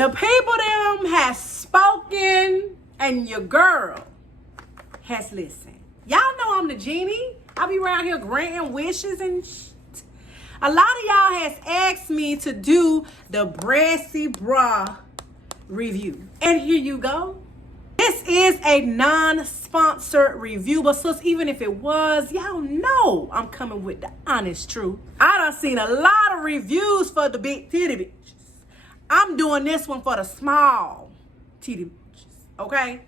The people them has spoken and your girl has listened. Y'all know I'm the genie. I be around here granting wishes and a lot of y'all has asked me to do the Brassy bra review. And here you go. This is a non-sponsored review, but sis, even if it was, y'all know I'm coming with the honest truth. I done seen a lot of reviews for the big titty bitches. I'm doing this one for the small titty bitches, okay?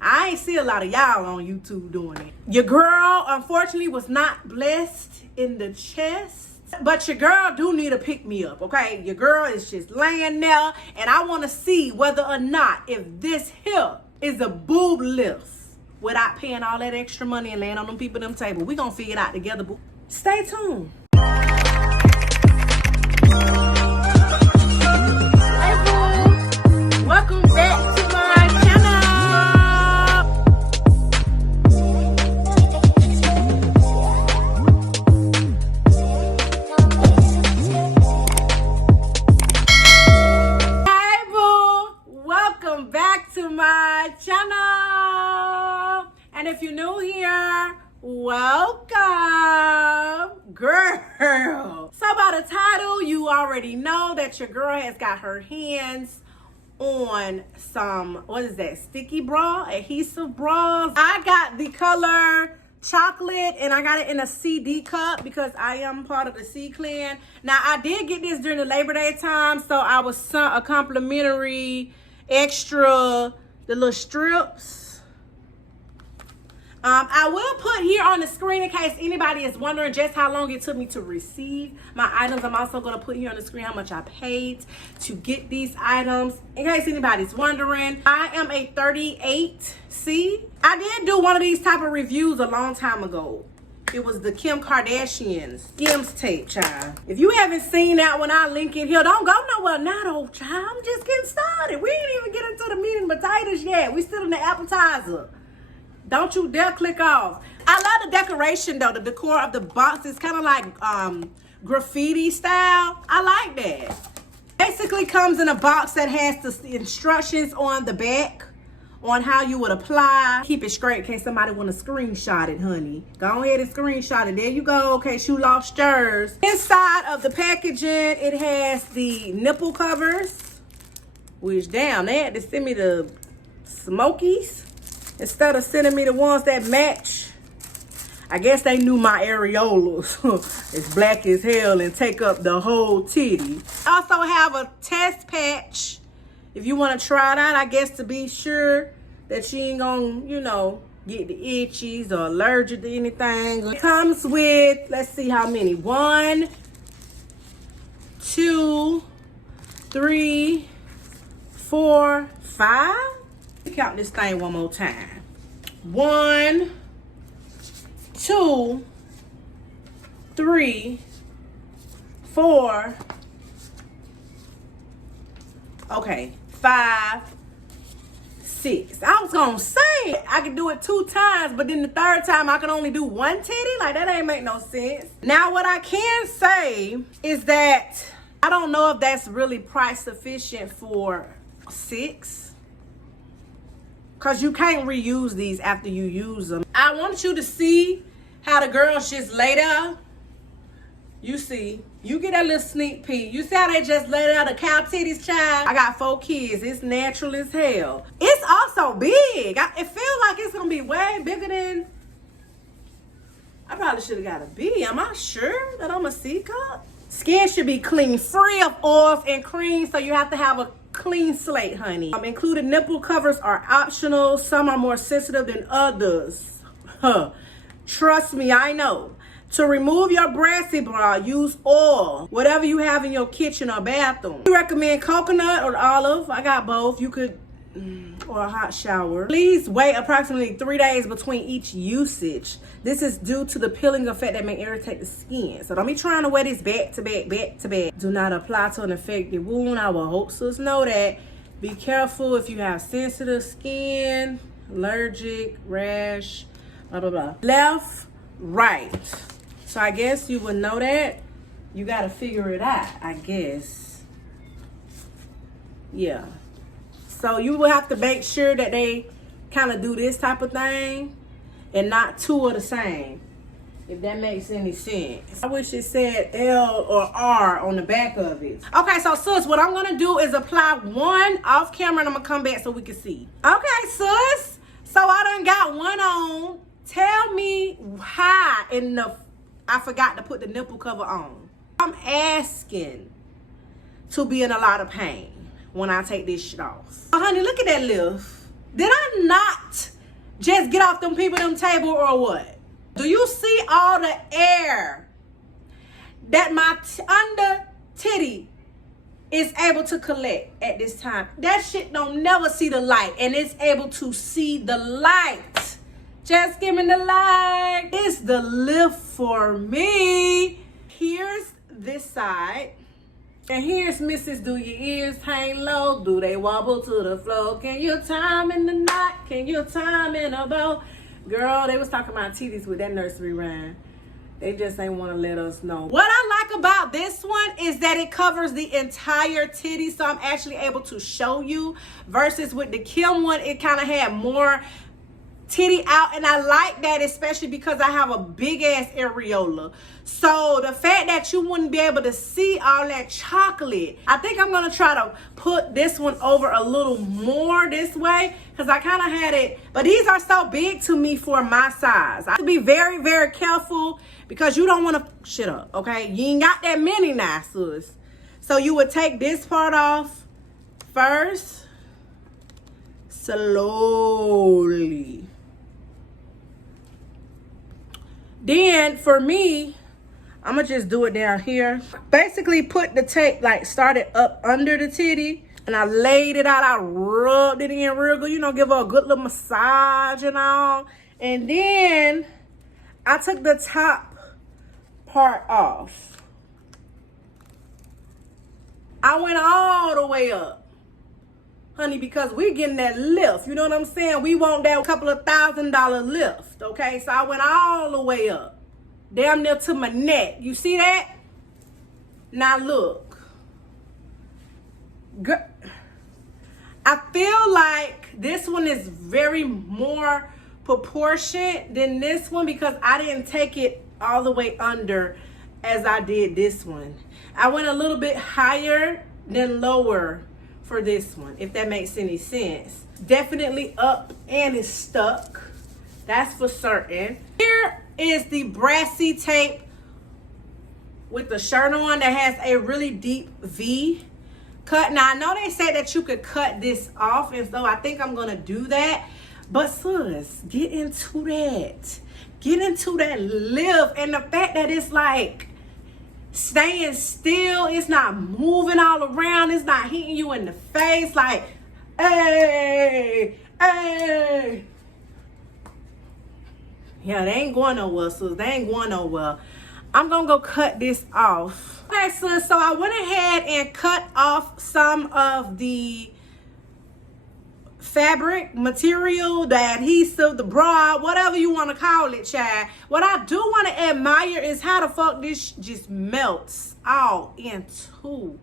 I ain't see a lot of y'all on YouTube doing it. Your girl, unfortunately, was not blessed in the chest. But your girl do need to pick me up, okay? Your girl is just laying there, and I want to see whether or not if this here is a boob lift without paying all that extra money and laying on them people them table. We gonna figure it out together, boo. Stay tuned. Hey, boo. Welcome back to my channel. My channel, and if you're new here, welcome, girl. So by the title, you already know that your girl has got her hands on some, what is that, sticky bra, adhesive bras. I got the color chocolate, and I got it in a CD cup because I am part of the C clan. Now I did get this during the Labor Day time, so I was sent a complimentary extra, the little strips. I will put here on the screen in case anybody is wondering just how long it took me to receive my items. I'm also going to put here on the screen how much I paid to get these items in case anybody's wondering. I am a 38C. I did do one of these type of reviews a long time ago. It was the Kim Kardashian Skims tape, child. If you haven't seen that one, I'll link it here. Don't go nowhere now, though, child. I'm just getting started. We ain't even get into the meat and potatoes yet. We still in the appetizer. Don't you dare click off. I love the decoration, though. The decor of the box is kind of like graffiti style. I like that. Basically comes in a box that has the instructions on the back on how you would apply. Keep it straight in case somebody want to screenshot it, honey. Go ahead and screenshot it. There you go, in case you lost yours. Inside of the packaging, it has the nipple covers, which, damn, they had to send me the smokies instead of sending me the ones that match. I guess they knew my areolas is black as hell and take up the whole titty. I also have a test patch if you want to try it out, I guess, to be sure that she ain't gonna, you know, get the itchies or allergic to anything. It comes with, let's see how many. 1, 2, 3, 4, 5. Let's count this thing one more time. 1, 2, 3, 4. Okay. 5, 6. I was gonna say I could do it 2 times, but then the 3rd time I can only do 1 titty. Like, that ain't make no sense. Now, what I can say is that I don't know if that's really price sufficient for 6, because you can't reuse these after you use them. I want you to see how the girls just lay there. You see, you get a little sneak peek. You see how they just lay there, the cow titties, child? I got 4 kids. It's natural as hell. It's also big. It feels like it's going to be way bigger than... I probably should have got a B. Am I sure that I'm a C cup? Skin should be clean, free of oils and cream, so you have to have a clean slate, honey. Included nipple covers are optional. Some are more sensitive than others. Trust me, I know. To remove your brassy bra, use oil, whatever you have in your kitchen or bathroom. We recommend coconut or olive. I got both. You could, or a hot shower. Please wait approximately 3 days between each usage. This is due to the peeling effect that may irritate the skin. So don't be trying to wear this back to back, back to back. Do not apply to an affected wound. I will hope sis know that. Be careful if you have sensitive skin, allergic, rash, blah, blah, blah. Left, right. So I guess you would know that. You got to figure it out, I guess. Yeah. So you will have to make sure that they kind of do this type of thing and not two of the same, if that makes any sense. I wish it said L or R on the back of it. Okay, so sis, what I'm gonna do is apply one off camera and I'm gonna come back so we can see. Okay, sis, so I done got one on. Tell me how in the, I forgot to put the nipple cover on. I'm asking to be in a lot of pain when I take this shit off. Oh, honey, look at that lift. Did I not just get off them people them table or what? Do you see all the air that my under titty is able to collect at this time? That shit don't never see the light, and it's able to see the light. Just give me the light. It's the lift for me. Here's this side. And here's Mrs. Do your ears hang low? Do they wobble to the floor? Can you time in the knot? Can you time in a bow? Girl, they was talking about titties with that nursery rhyme. They just ain't want to let us know. What I like about this one is that it covers the entire titty, so I'm actually able to show you. Versus with the Kim one, it kind of had more titty out, and I like that, especially because I have a big ass areola. So the fact that you wouldn't be able to see all that chocolate, I think I'm gonna try to put this one over a little more this way, because I kind of had it, but these are so big to me for my size. I have to be very, very careful because you don't want to shit up, okay? You ain't got that many now, sis. So you would take this part off first, slowly. Then for me, I'm gonna just do it down here. Basically put the tape, like started up under the titty, and I laid it out. I rubbed it in real good, you know, give her a good little massage and all. And then I took the top part off. I went all the way up, honey, because we getting that lift. You know what I'm saying? We want that couple of $1,000 lift, okay? So I went all the way up, damn near to my neck. You see that? Now look. Girl, I feel like this one is very more proportioned than this one because I didn't take it all the way under as I did this one. I went a little bit higher than lower for this one, if that makes any sense. Definitely up and it's stuck. That's for certain. Here is the Brassy tape with the shirt on that has a really deep V cut. Now I know they said that you could cut this off, and so I think I'm gonna do that. But sis, get into that. Get into that lift, and the fact that it's like staying still, it's not moving all around, it's not hitting you in the face like, hey, hey. Yeah, they ain't going nowhere, sis. They ain't going nowhere. I'm gonna go cut this off. Okay, sis, so I went ahead and cut off some of the fabric material, the adhesive, the bra, whatever you want to call it, child. What I do want to admire is how the fuck this just melts all into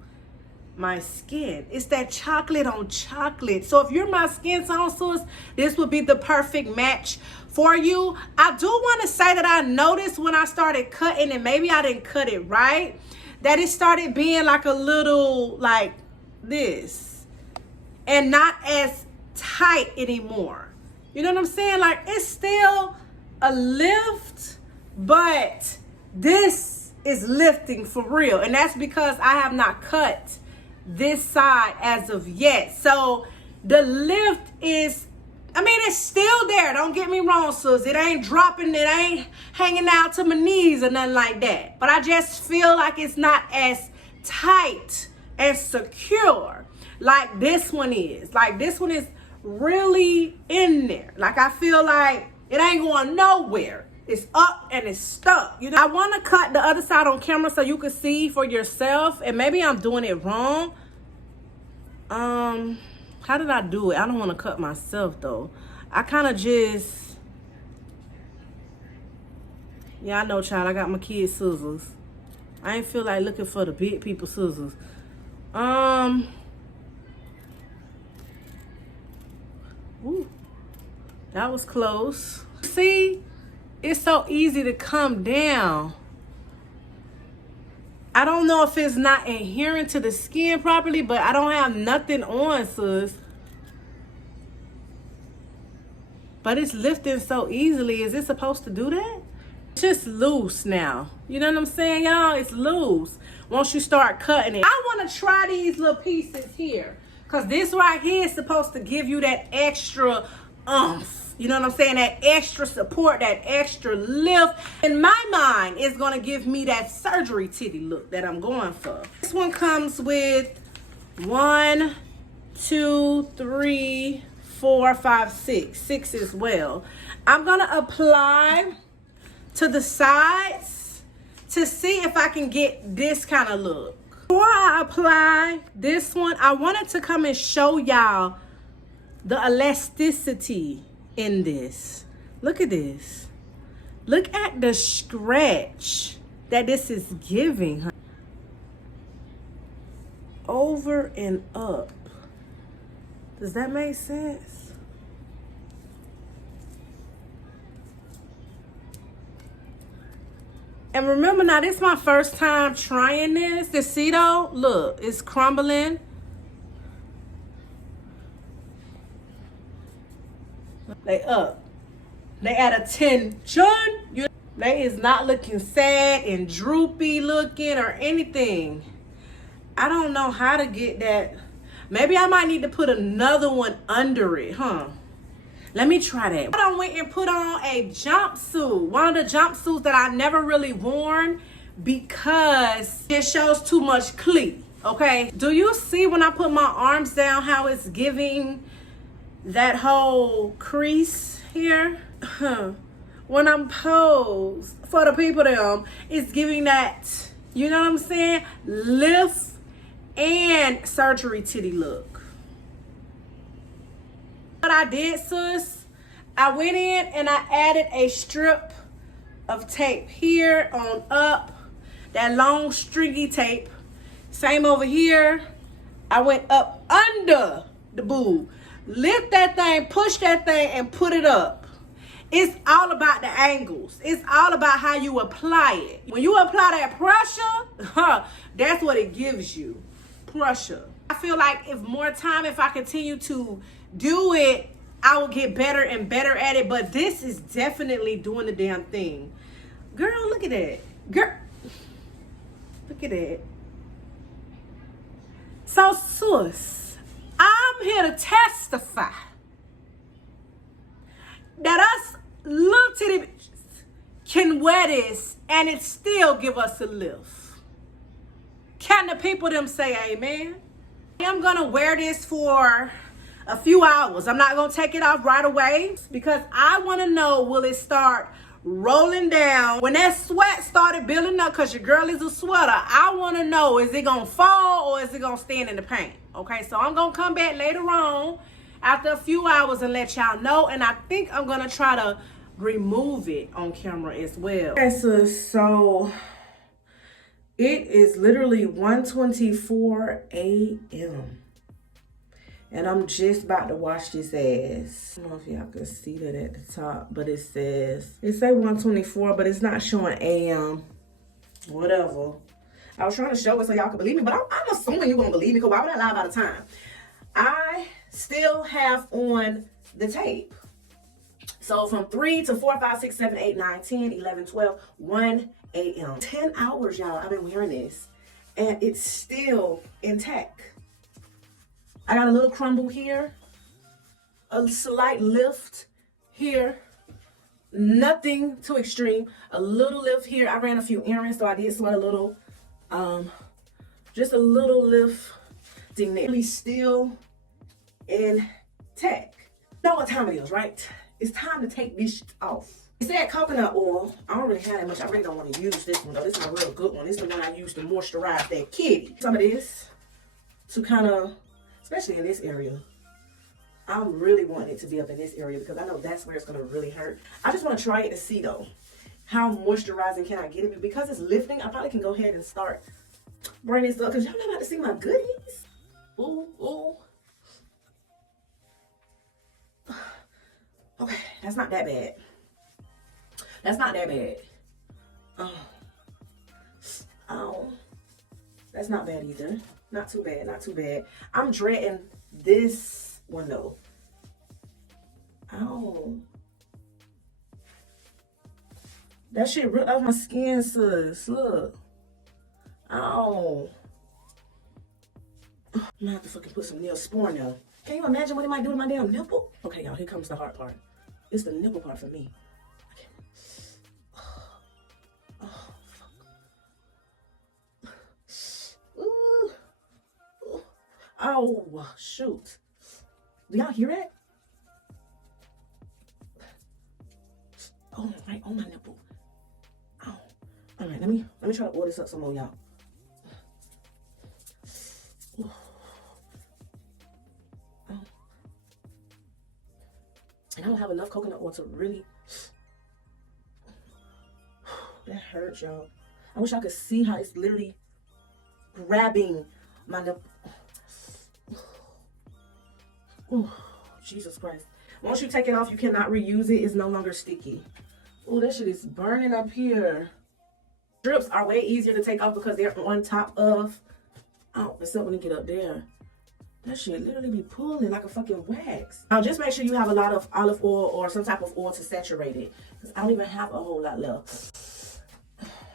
my skin. It's that chocolate on chocolate. So if you're my skin tone, sis, this would be the perfect match for you. I do want to say that I noticed when I started cutting, and maybe I didn't cut it right, that it started being like a little like this and not as tight anymore. You know what I'm saying? Like, it's still a lift, but this is lifting for real, and that's because I have not cut this side as of yet. So the lift is, I mean, it's still there, don't get me wrong, sis. It ain't dropping, it ain't hanging out to my knees or nothing like that, but I just feel like it's not as tight and secure like this one is. Like, this one is really in there. Like, I feel like it ain't going nowhere. It's up and it's stuck. You know, I want to cut the other side on camera so you can see for yourself, and maybe I'm doing it wrong. How did I do it? I don't want to cut myself though. I kind of just, yeah, I know, child, I got my kids' scissors. I ain't feel like looking for the big people scissors. That was close. See, it's so easy to come down. I don't know if it's not adhering to the skin properly, but I don't have nothing on, sis. But it's lifting so easily. Is it supposed to do that? It's just loose now. You know what I'm saying, y'all? It's loose once you start cutting it. I want to try these little pieces here, because this right here is supposed to give you that extra oomph. You know what I'm saying? That extra support, that extra lift. In my mind, it's going to give me that surgery titty look that I'm going for. This one comes with 1, 2, 3, 4, 5, 6. 6 as well. I'm going to apply to the sides to see if I can get this kind of look. Before I apply this one, I wanted to come and show y'all the elasticity in this. Look at this. Look at the stretch that this is giving. Over and up. Does that make sense? And remember now, this is my first time trying this. The see though, look, it's crumbling. They up. They at attention. They is not looking sad and droopy looking or anything. I don't know how to get that. Maybe I might need to put another one under it, huh? Let me try that. I went and put on a jumpsuit. One of the jumpsuits that I never really worn because it shows too much cleat, okay? Do you see when I put my arms down how it's giving that whole crease here? When I'm posed for the people them, it's giving that, you know what I'm saying, lift and surgery titty look. What I did, sis, I went in and I added a strip of tape here on up, that long stringy tape. Same over here. I went up under the boob. Lift that thing, push that thing, and put it up. It's all about the angles. It's all about how you apply it. When you apply that pressure, that's what it gives you. Pressure. I feel like if I continue to do it, I will get better and better at it. But this is definitely doing the damn thing. Girl, look at that. Girl, look at that. So, sis, I'm here to testify that us little titty bitches can wear this and it still give us a lift. Can the people them say amen? I'm gonna wear this for a few hours. I'm not gonna take it off right away because I wanna know, will it start rolling down? When that sweat started building up, because your girl is a sweater, I wanna know, is it gonna fall or is it gonna stand in the paint? Okay, so I'm gonna come back later on after a few hours and let y'all know. And I think I'm gonna try to remove it on camera as well. Okay, so it is literally 1:24 a.m. and I'm just about to wash this ass. I don't know if y'all can see that at the top, but it say 1:24, but it's not showing a.m. Whatever. I was trying to show it so y'all could believe me, but I'm assuming you're gonna believe me, because why would I lie about the time? I still have on the tape. So from 3 to 4, 5, 6, 7, 8, 9, 10, 11, 12, 1 a.m. 10 hours, y'all, I've been wearing this, and it's still intact. I got a little crumble here, a slight lift here, nothing too extreme, a little lift here. I ran a few errands, so I did sweat a little, just a little lift there. Really still intact. You know what time it is, right? It's time to take this off. It said coconut oil. I don't really have that much. I really don't want to use this one though. This is a real good one. This is the one I use to moisturize that kitty. Some of this to kind of, especially in this area, I'm really wanting it to be up in this area because I know that's where it's going to really hurt. I just want to try it to see though, how moisturizing can I get it? Because it's lifting, I probably can go ahead and start bringing this up because y'all not about to see my goodies. Ooh, ooh. Okay. That's not that bad. That's not that bad. Oh, that's not bad either. Not too bad, not too bad. I'm dreading this one though. Oh. That shit ripped off my skin, sis. Look. Oh. I'm gonna have to fucking put some Neosporin now. Can you imagine what it might do to my damn nipple? Okay, y'all, here comes the hard part. It's the nipple part for me. Okay. Oh, fuck. Ooh. Ooh. Oh, shoot. Do y'all hear it? Oh, right on my nipple. Oh. All right, let me try to oil this up some more, y'all. And I don't have enough coconut oil to really. That hurts, y'all. I wish I could see how it's literally grabbing my nipple. Oh, Jesus Christ. Once you take it off, you cannot reuse it. It's no longer sticky. Oh, that shit is burning up here. Strips are way easier to take off because they're on top of. Oh, except when you get up there. That shit literally be pulling like a fucking wax. Now just make sure you have a lot of olive oil or some type of oil to saturate it. Because I don't even have a whole lot left.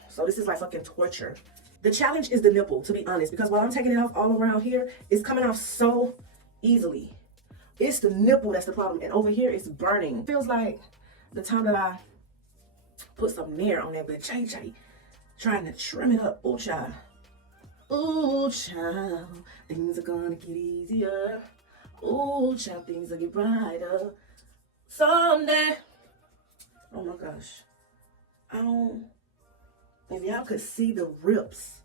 So this is like fucking torture. The challenge is the nipple, to be honest. Because while I'm taking it off all around here, it's coming off so easily. It's the nipple that's the problem. And over here, it's burning. It feels like the time that I put some Nair on that bitch. Trying to trim it up. Oh, child. Oh, child. Things are gonna get easier. Oh, child. Things will get brighter. Someday. Oh, my gosh. If y'all could see the rips.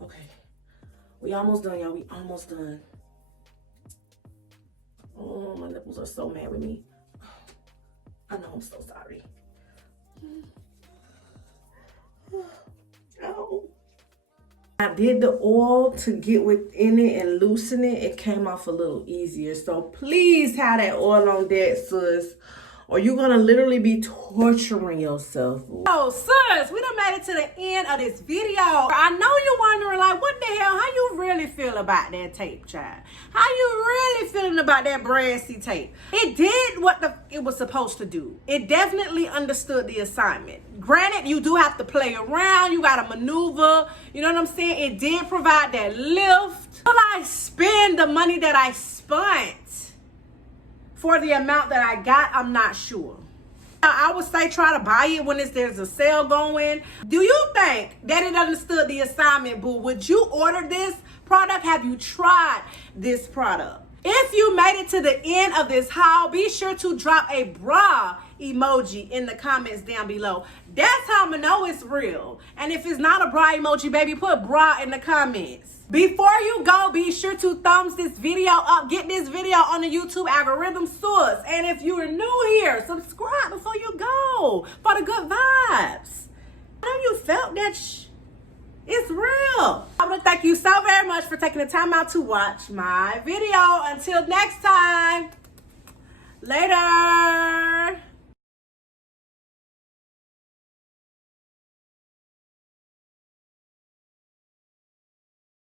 Okay. We almost done, y'all. We almost done. Oh, my nipples are so mad with me. I know, I'm so sorry. Oh. I did the oil to get within it and loosen it. It came off a little easier. So please have that oil on deck, sis. Or you're going to literally be torturing yourself. Oh, sis, we done made it to the end of this video. I know you're wondering, like, what the hell? How you really feel about that tape, child? How you really feeling about that Brassy tape? It did what it was supposed to do. It definitely understood the assignment. Granted, you do have to play around. You got to maneuver. You know what I'm saying? It did provide that lift. Will I spend the money that I spent for the amount that I got? I'm not sure. I would say try to buy it when there's a sale going. Do you think that it understood the assignment, boo? Would you order this product? Have you tried this product? If you made it to the end of this haul, be sure to drop a bra emoji in the comments down below. That's how I'm gonna know it's real. And if it's not a bra emoji, baby, put bra in the comments. Before you go, be sure to thumbs this video up. Get this video on the YouTube algorithm source. And if you are new here, subscribe before you go for the good vibes. I know you felt that it's real. I want to thank you so very much for taking the time out to watch my video. Until next time, later.